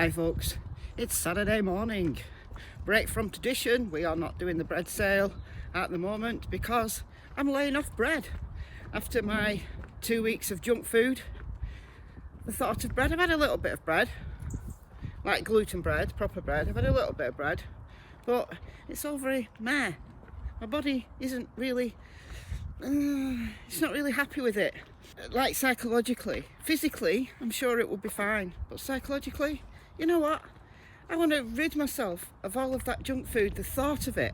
Hi folks, it's Saturday morning. Break from tradition, we are not doing the bread sale at the moment because I'm laying off bread. After my 2 weeks of junk food, the thought of bread, I've had a little bit of bread, like gluten bread, proper bread, I've had a little bit of bread, but it's all very meh. My body isn't really, it's not really happy with it. Like psychologically, physically, I'm sure it will be fine, but psychologically, you know what? I want to rid myself of all of that junk food, the thought of it,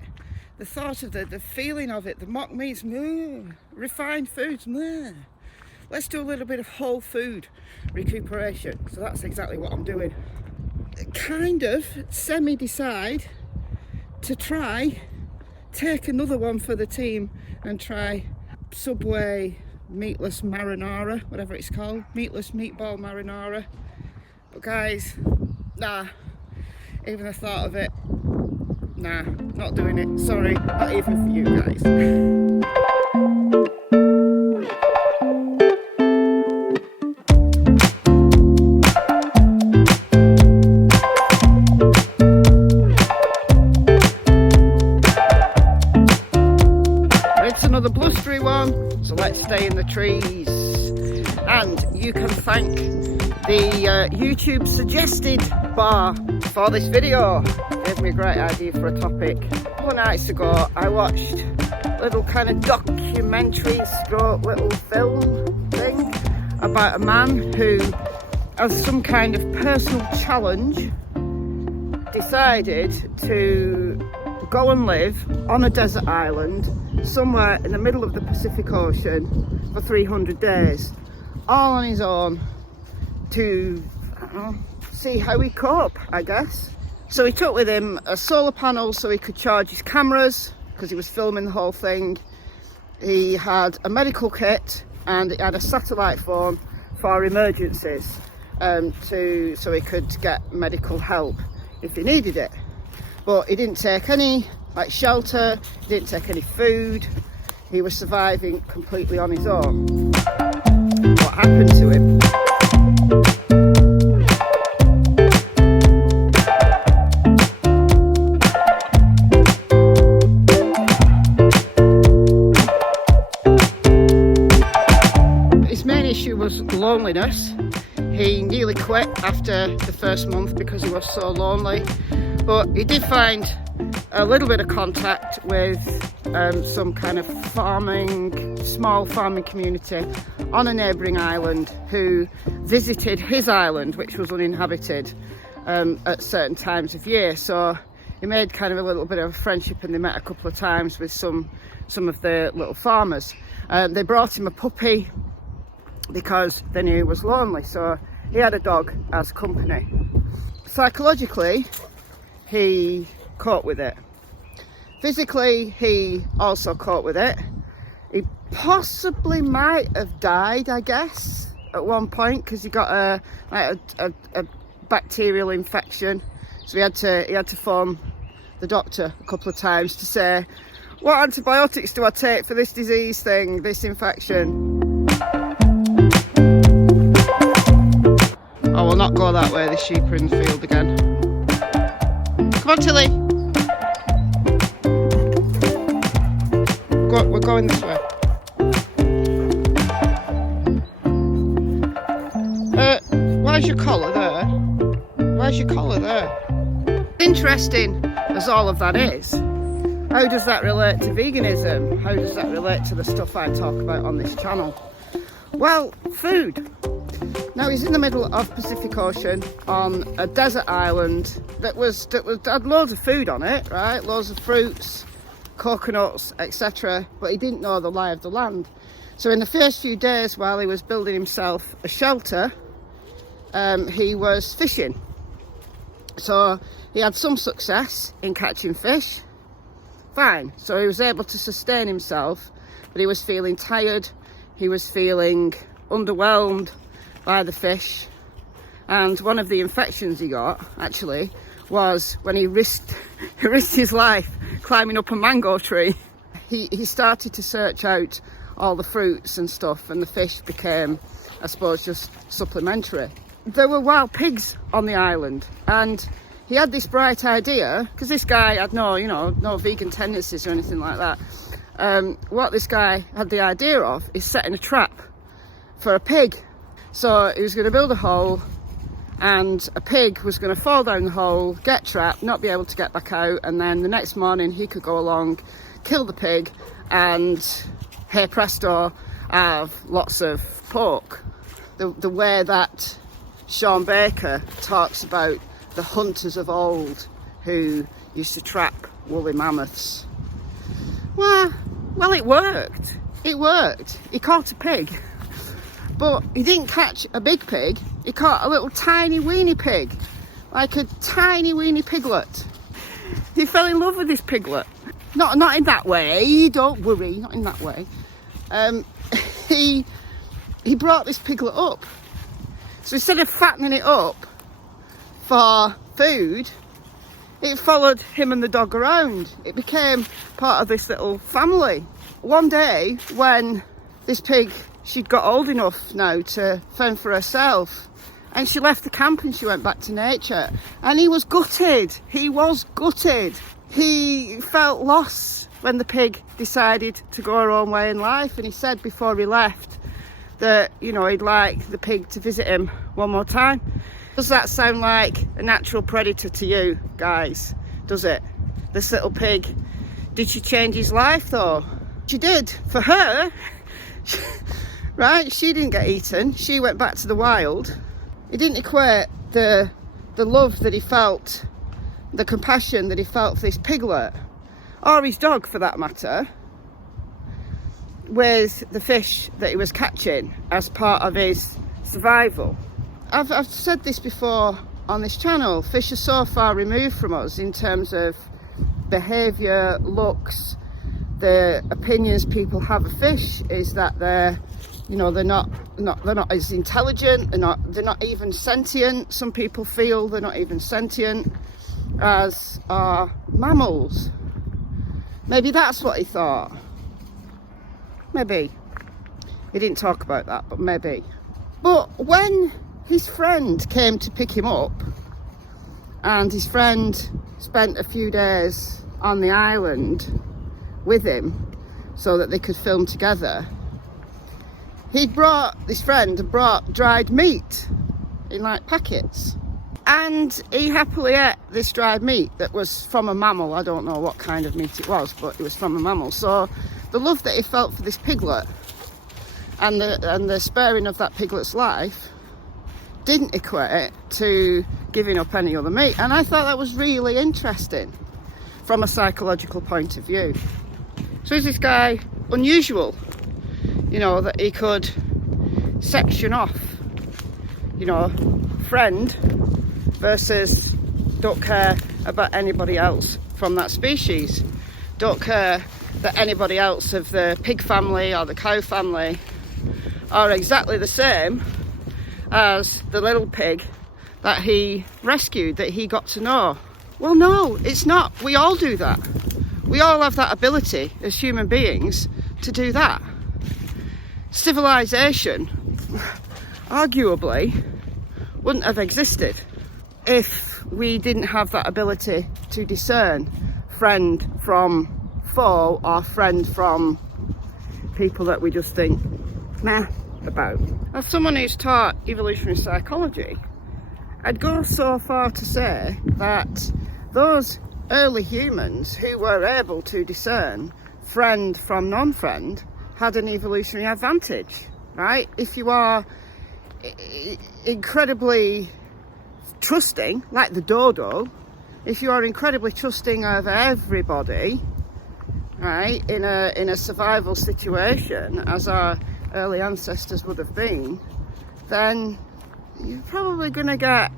the thought of the feeling of it, the mock meats, refined foods, Let's do a little bit of whole food recuperation. So that's exactly what I'm doing. Kind of semi-decide to take another one for the team and try Subway meatless marinara, whatever it's called, meatless meatball marinara. But guys, nah, even the thought of it, nah, not doing it. Sorry, not even for you guys. It's another blustery one, so let's stay in the trees. And you can thank the YouTube suggested bar for this video. Gave me a great idea for a topic. A couple of nights ago I watched a little kind of documentary stroke little film thing about a man who, as some kind of personal challenge, decided to go and live on a desert island somewhere in the middle of the Pacific Ocean for 300 days, all on his own, to see how he cope, I guess. So he took with him a solar panel so he could charge his cameras, because he was filming the whole thing. He had a medical kit and he had a satellite phone for emergencies, so he could get medical help if he needed it. But he didn't take any shelter, he didn't take any food. He was surviving completely on his own. What happened to him? His main issue was loneliness. He nearly quit after the first month because he was so lonely, but he did find a little bit of contact with some kind of small farming community on a neighbouring island who visited his island, which was uninhabited, at certain times of year. So he made kind of a little bit of a friendship, and they met a couple of times with some of the little farmers. They brought him a puppy because they knew he was lonely, so he had a dog as company. Psychologically, he coped with it. Physically, he also coped with it. He possibly might have died, I guess, at one point, because he got a bacterial infection. So he had to phone the doctor a couple of times to say, what antibiotics do I take for this disease thing, this infection? I will not go that way, the sheep are in the field again. Come on, Tilly. We're going this way. Where's your collar there? Where's your collar there? Interesting as all of that is, how does that relate to veganism? How does that relate to the stuff I talk about on this channel? Well, food. Now he's in the middle of Pacific Ocean on a desert island that had loads of food on it, right? Loads of fruits, coconuts, etc. But he didn't know the lie of the land. So in the first few days while he was building himself a shelter, he was fishing. So he had some success in catching fish. Fine. So he was able to sustain himself, but he was feeling tired. He was feeling underwhelmed by the fish, and one of the infections he got actually was when he risked his life climbing up a mango tree. He started to search out all the fruits and stuff, and the fish became, I suppose, just supplementary. there were wild pigs on the island, and he had this bright idea, because this guy had no vegan tendencies or anything like that. What this guy had the idea of is setting a trap for a pig. So he was going to build a hole, and a pig was going to fall down the hole, get trapped, not be able to get back out, and then the next morning he could go along, kill the pig, and hey presto, have lots of pork. The way that Sean Baker talks about the hunters of old who used to trap woolly mammoths. Well, it worked. It worked. He caught a pig. But he didn't catch a big pig. He caught a little tiny weeny pig. Like a tiny weeny piglet. He fell in love with this piglet. Not in that way, don't worry, not in that way. He brought this piglet up. So instead of fattening it up for food, it followed him and the dog around. It became part of this little family. One day when this pig, she'd got old enough now to fend for herself, and she left the camp and she went back to nature, and he was gutted. He was gutted. He felt lost when the pig decided to go her own way in life, and he said before he left that, he'd like the pig to visit him one more time. Does that sound like a natural predator to you guys? Does it? This little pig, did she change his life though? She did, for her. Right, she didn't get eaten, she went back to the wild. It didn't equate the love that he felt, the compassion that he felt for this piglet, or his dog for that matter, with the fish that he was catching as part of his survival. I've said this before on this channel, fish are so far removed from us in terms of behaviour, looks, the opinions people have of fish is that they're not as intelligent, they're not even sentient. Some people feel they're not even sentient, as are mammals. Maybe that's what he thought. Maybe. He didn't talk about that, but maybe. But when his friend came to pick him up, and his friend spent a few days on the island with him so that they could film together, this friend had brought dried meat in like packets, and he happily ate this dried meat that was from a mammal. I don't know what kind of meat it was, but it was from a mammal. So the love that he felt for this piglet and the sparing of that piglet's life didn't equate to giving up any other meat. And I thought that was really interesting from a psychological point of view. So is this guy unusual? That he could section off, friend versus don't care about anybody else from that species. Don't care that anybody else of the pig family or the cow family are exactly the same as the little pig that he rescued, that he got to know. Well, no, it's not. We all do that. We all have that ability as human beings to do that. Civilization, arguably, wouldn't have existed if we didn't have that ability to discern friend from foe, or friend from people that we just think meh about. As someone who's taught evolutionary psychology, I'd go so far to say that those early humans who were able to discern friend from non-friend had an evolutionary advantage, right? If you are incredibly trusting, like the dodo, if you are incredibly trusting of everybody, right, in a survival situation, as our early ancestors would have been, then you're probably going to get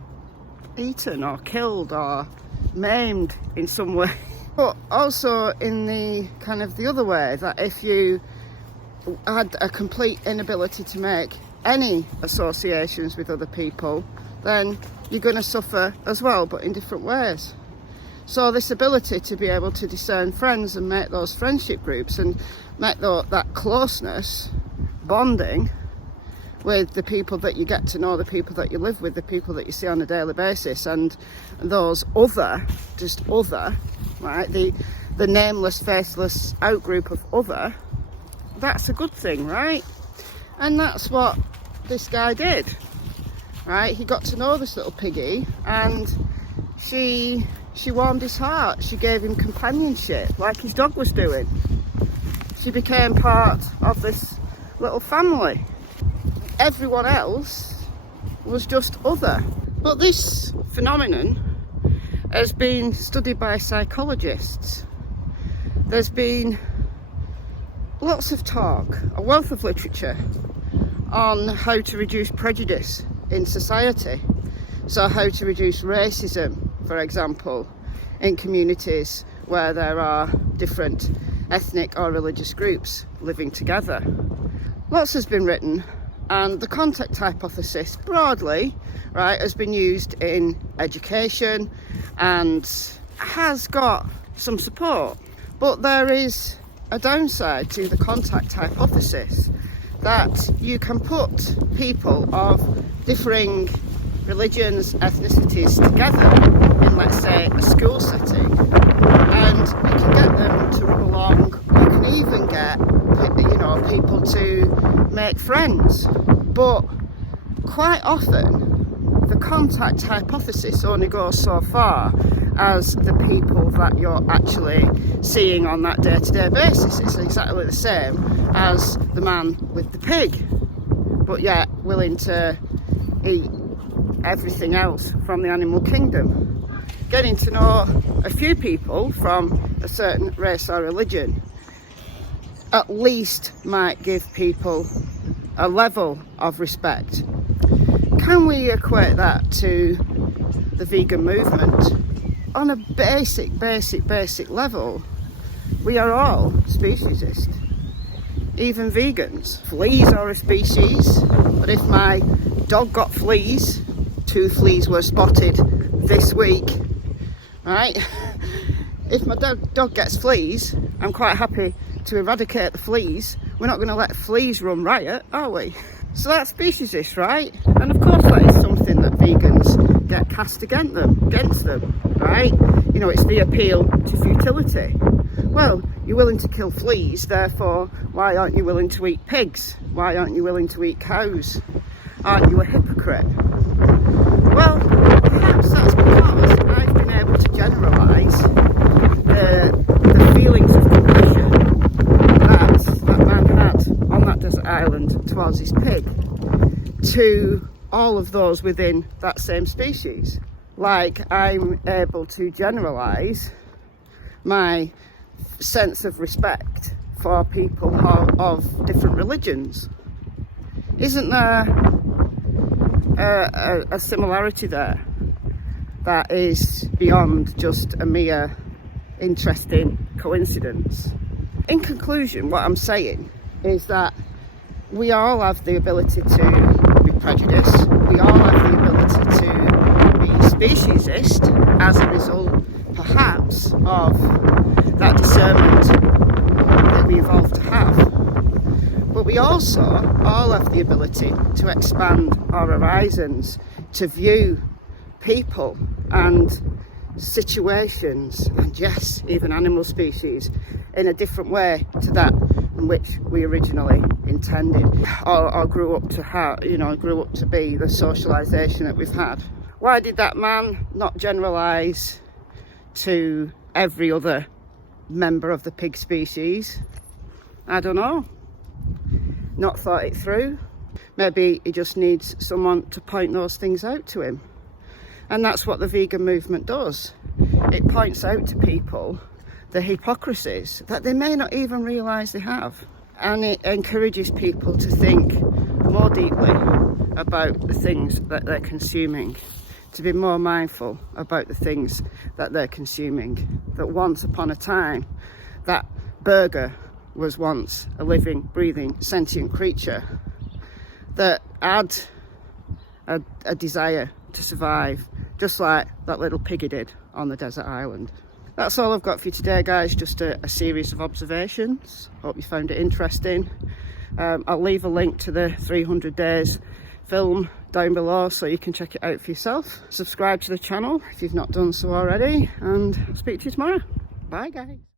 eaten or killed or maimed in some way. But also in the kind of the other way, that if you had a complete inability to make any associations with other people, then you're going to suffer as well, but in different ways. So this ability to be able to discern friends and make those friendship groups and make that closeness, bonding, with the people that you get to know, the people that you live with, the people that you see on a daily basis, and those other, right, the nameless, faceless outgroup of other, that's a good thing, right? And that's what this guy did, right? He got to know this little piggy, and she warmed his heart. She gave him companionship like his dog was doing. She became part of this little family. Everyone else was just other. But this phenomenon has been studied by psychologists. There's been lots of talk, a wealth of literature on how to reduce prejudice in society. So how to reduce racism, for example, in communities where there are different ethnic or religious groups living together. Lots has been written, and the contact hypothesis broadly, right, has been used in education and has got some support. But there is a downside to the contact hypothesis, that you can put people of differing religions, ethnicities together in, let's say, a school setting, and you can get them to run along. You can even get, people to make friends. But quite often, the contact hypothesis only goes so far as the people that you're actually seeing on that day-to-day basis. It's exactly the same as the man with the pig, but yet willing to eat everything else from the animal kingdom. Getting to know a few people from a certain race or religion at least might give people a level of respect. Can we equate that to the vegan movement? On a basic level, we are all speciesist. Even vegans. Fleas are a species, but if my dog got fleas, 2 fleas were spotted this week, right? If my dog gets fleas, I'm quite happy to eradicate the fleas. We're not going to let fleas run riot, are we? So that's speciesist, right? And of course that is something that vegans get cast against them, right? You know, it's the appeal to futility. Well, you're willing to kill fleas, therefore why aren't you willing to eat pigs? Why aren't you willing to eat cows? Aren't you a hypocrite? Well, perhaps that's because I've been able to generalise the feelings of compassion that man had on that desert island towards his pig to all of those within that same species. Like, I'm able to generalise my sense of respect for people of different religions. Isn't there a similarity there that is beyond just a mere interesting coincidence? In conclusion, what I'm saying is that we all have the ability to be prejudiced. We all have the ability to be speciesist as a result, perhaps, of that discernment that we evolved to have. But we also all have the ability to expand our horizons, to view people and situations, and yes, even animal species, in a different way to that in which we originally intended or grew up to have, grew up to be, the socialisation that we've had. Why did that man not generalise to every other member of the pig species? I don't know. Not thought it through. Maybe he just needs someone to point those things out to him. And that's what the vegan movement does. It points out to people the hypocrisies that they may not even realise they have. And it encourages people to think more deeply about the things that they're consuming, to be more mindful about the things that they're consuming. That once upon a time, that burger was once a living, breathing, sentient creature that had a desire to survive, just like that little piggy did on the desert island. That's all I've got for you today, guys. Just a series of observations. Hope you found it interesting. I'll leave a link to the 300 days film down below so you can check it out for yourself. Subscribe to the channel if you've not done so already, and I'll speak to you tomorrow. Bye guys.